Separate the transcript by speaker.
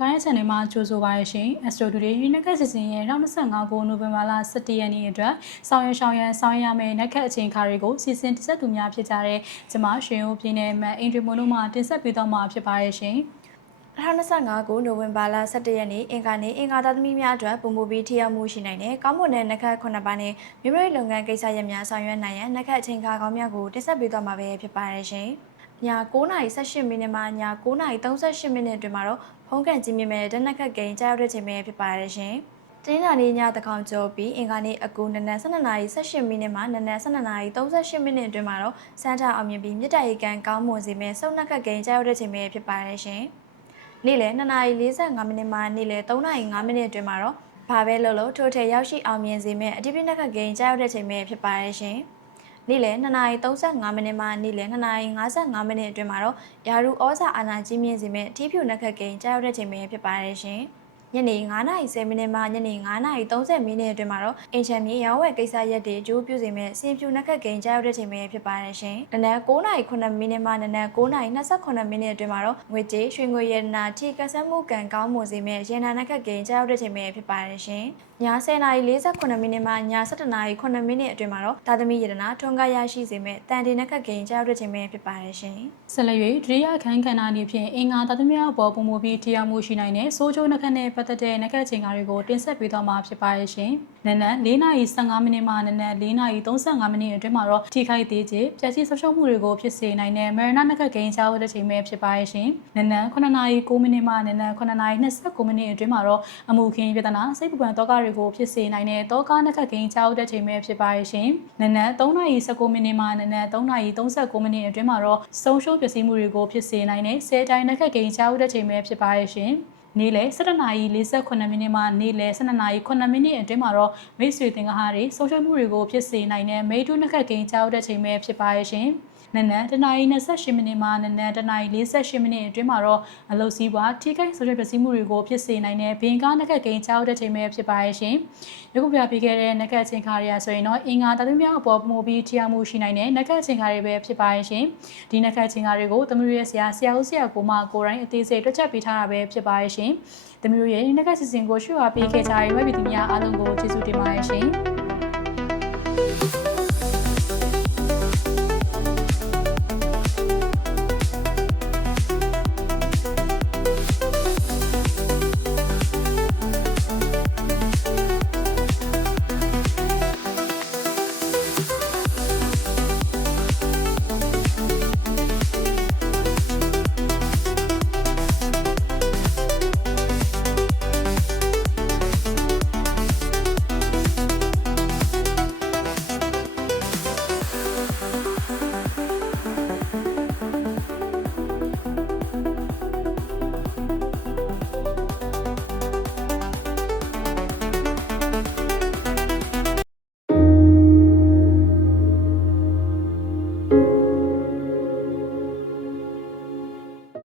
Speaker 1: ခိုင်း channel မှာကြိုဆိုပါရရှင်။ Astro Today နက်ခတ်စီစဉ်ရဲ့2025ခုနိုဝင်ဘာလ17ရက်နေ့အတွက်ဆောင်ရွက်ဆောင်ရန်ဆောင်ရွက်ရမယ့်နက်ခတ်အချိန်အခါတွေကိုစီစဉ်တင်ဆက်သူများဖြစ်ကြတဲ့ကျမရှင်ဦးပြင်းနဲ့မန်အင်ဒရီမိုနိုမှတင်ဆက်ပေးတော့မှာဖြစ်ပါရရှင်။
Speaker 2: 2025ခုနိုဝင်ဘာလ17ရက်နေ့အင်္ဂါနေ့အင်္ဂါသားသမီးများအတွက်ပုံမူပြီးထိရောက်မှုရှိနိုင်တဲ့ကောင်းမွန်တဲ့နက္ခတ်9ပါးနဲ့မြို့ပြည်လုပ်ငန်းကိစ္စရပ်များဆောင်ရွက်နိုင်ရန်နက္ခတ်အချိန်အခါကောင်းများကိုတင်ဆက်ပေးသွားမှာပဲဖြစ်ပါရရှင်။ ည9:18မိနစ်မှည9:38မိနစ်အတွင်းမှာတော့ဖုန်းကန်ကြီးမြင့်မဲ့တဲ့နက္ခတ်ကိန်းကြားရောက်တဲ့ချိန်ပဲဖြစ်ပါရရှင်။တင်းနာနေ့ညတကောင်ကျော်ပြီးအင်္ဂါနေ့အကူနနက်12:18မိနစ်မှနနက်12:38မိနစ်အတွင်းမှာတော့စမ်းထအောင်မြင်ပြီးမြစ်တရီကန်ကောင်းမွန်စေမဲ့စုံနက္ခတ်ကိန်းကြားရောက်တဲ့ချိန်ပဲဖြစ်ပါရရှင်။နေ့လယ်2:45မိနစ်မှနေ့လယ်3:05မိနစ်အတွင်းမှာတော့ဘာပဲလို့လို့ထိုးထဲရောက်ရှိအောင်မြင်စေမယ့်အတိပိနက်ကဂိမ်းကြားရောက်တဲ့ချိန်ပဲဖြစ်ပါရဲ့ရှင်။ နေ့လယ်2:35မိနစ်မှနေ့လယ်2:55မိနစ်အတွင်းမှာတော့ယာရုဩဇာအာဏာကြီးမြင့်စေမယ့်အထီးဖြူနက်ကဂိမ်းကြားရောက်တဲ့ချိန်ပဲဖြစ်ပါရဲ့ရှင်။ ညနေ9:10မိနစ်မှညနေ9:30မိနစ်အတွင်းမှာတော့အင်ချန်မြေရောင်းဝယ်ကိစ္စရက်တွေအကျိုးပြုစေမယ့်စင်ဖြူနက်ကဂိမ်းကြားရောက်တဲ့ချိန်ပဲဖြစ်ပါရဲ့ရှင်။နနက်9:09မိနစ်မှနနက်9:28မိနစ်အတွင်းမှာတော့ငွေကြေးရွှေငွေရတနာထိကဆတ်မှုကံကောင်းမွန်စေမယ့်ရေနာနက်ကဂိမ်းကြားရောက်တဲ့ချိန်ပဲဖြစ်ပါရဲ့ရှင်။ည10:48မိနစ်မှည17:09မိနစ်အတွင်းမှာတော့တာသမီရတနာထွန်းကားရရှိစေမယ့်တန်တီနက်ကဂိမ်းကြားရောက်တဲ့ချိန်ပဲဖြစ်ပါရဲ့ရှင်။
Speaker 1: ဆက်လက်၍ဒုတိယခန်းကဏ္ဍအနေဖြင့်အင်္ဂါသတ္တမြအပေါ်ပုံမူပြီးတရားမှုရှိနိုင်တဲ့စိုးကျိုးနှက်ခတ်နဲ့ပတ်သက်တဲ့နှက်ခတ်ချိန်ကားတွေကိုတင်ဆက်ပေးသွားမှာဖြစ်ပါရဲ့ရှင်။နနက်4:15မိနစ်မှနနက်4:35မိနစ်အတွင်းမှာတော့ထိခိုက်သေးခြင်းပျက်စီးဆုံးရှုံးမှုတွေကိုဖြစ်စေနိုင်တဲ့မေရနာနှက်ခတ်ဂိမ်းချောတဲ့ချိန်ပဲဖြစ်ပါရဲ့ရှင်။နနက်9:09မိနစ်မှနနက်9:29မိနစ်အတွင်းမှာတော့အမှုခင်းပြဿနာစိတ်ပူပန်တောကတွေကိုဖြစ်စေနိုင်တဲ့တောကနှက်ခတ်ဂိမ်းချောတဲ့ချိန်ပဲဖြစ်ပါရဲ့ရှင်။နနက်3:19မိနစ်မှနနက်3:39မိနစ်အတွင်းမှာတော့ဆုံးရှုံးပျက်စီးမှုတွေကိုဖြစ်စေနိုင်တဲ့ဆယ်တိုင်းနှက်ခတ်ဂိမ်းချောတဲ့ချိန်ပဲဖြစ်ပါရဲ့ရှင်။ နေ့လယ်7:48မိနစ်မှနေ့လယ်12:09မိနစ်အတွင်းမှာတော့မိတ်ဆွေသင်္ကဟတွေဆိုရှယ်မှုတွေကိုဖြစ်စေနိုင်တဲ့မိတူးနှစ်ခတ်ကိန်းကြောက်တဲ့ချိန်ပဲဖြစ်ပါရဲ့ရှင်။ နနက်တနာရီ28မိနစ်မှနနက်တနာရီ48မိနစ်အတွင်းမှာတော့အလုတ်စည်းပွားထိခိုက်ဆိုတဲ့ပစ္စည်းမှုတွေကိုဖြစ်စေနိုင်တဲ့ဘင်ကားနှစ်ခတ်ကိန်းကြောက်တဲ့ချိန်ပဲဖြစ်ပါရဲ့ရှင်။ရုပ်ပြပြပေးခဲ့တဲ့နှစ်ခတ်ချိန်ခါရဆိုရင်တော့အင်္ဂါတသမီးများအပေါ်ပို့ပြီးထျားမှုရှိနိုင်တဲ့နှစ်ခတ်ချိန်ခါတွေပဲဖြစ်ပါရဲ့ရှင်။ဒီနှစ်ခတ်ချိန်ခါတွေကိုသမီးရဲ့ဆရာဆရာဦးဆရာကိုမကိုရိုင်းအသေးစိတ်တွက်ချက်ပေးထားတာပဲဖြစ်ပါရဲ့ရှင်။သမီးတို့ရဲ့နှစ်ခတ်စီစဉ်ကိုရှုအားပေးခဲ့ကြတဲ့ဝက်ဗီဒီများအားလုံးကိုကျေးဇူးတင်ပါတယ်ရှင်။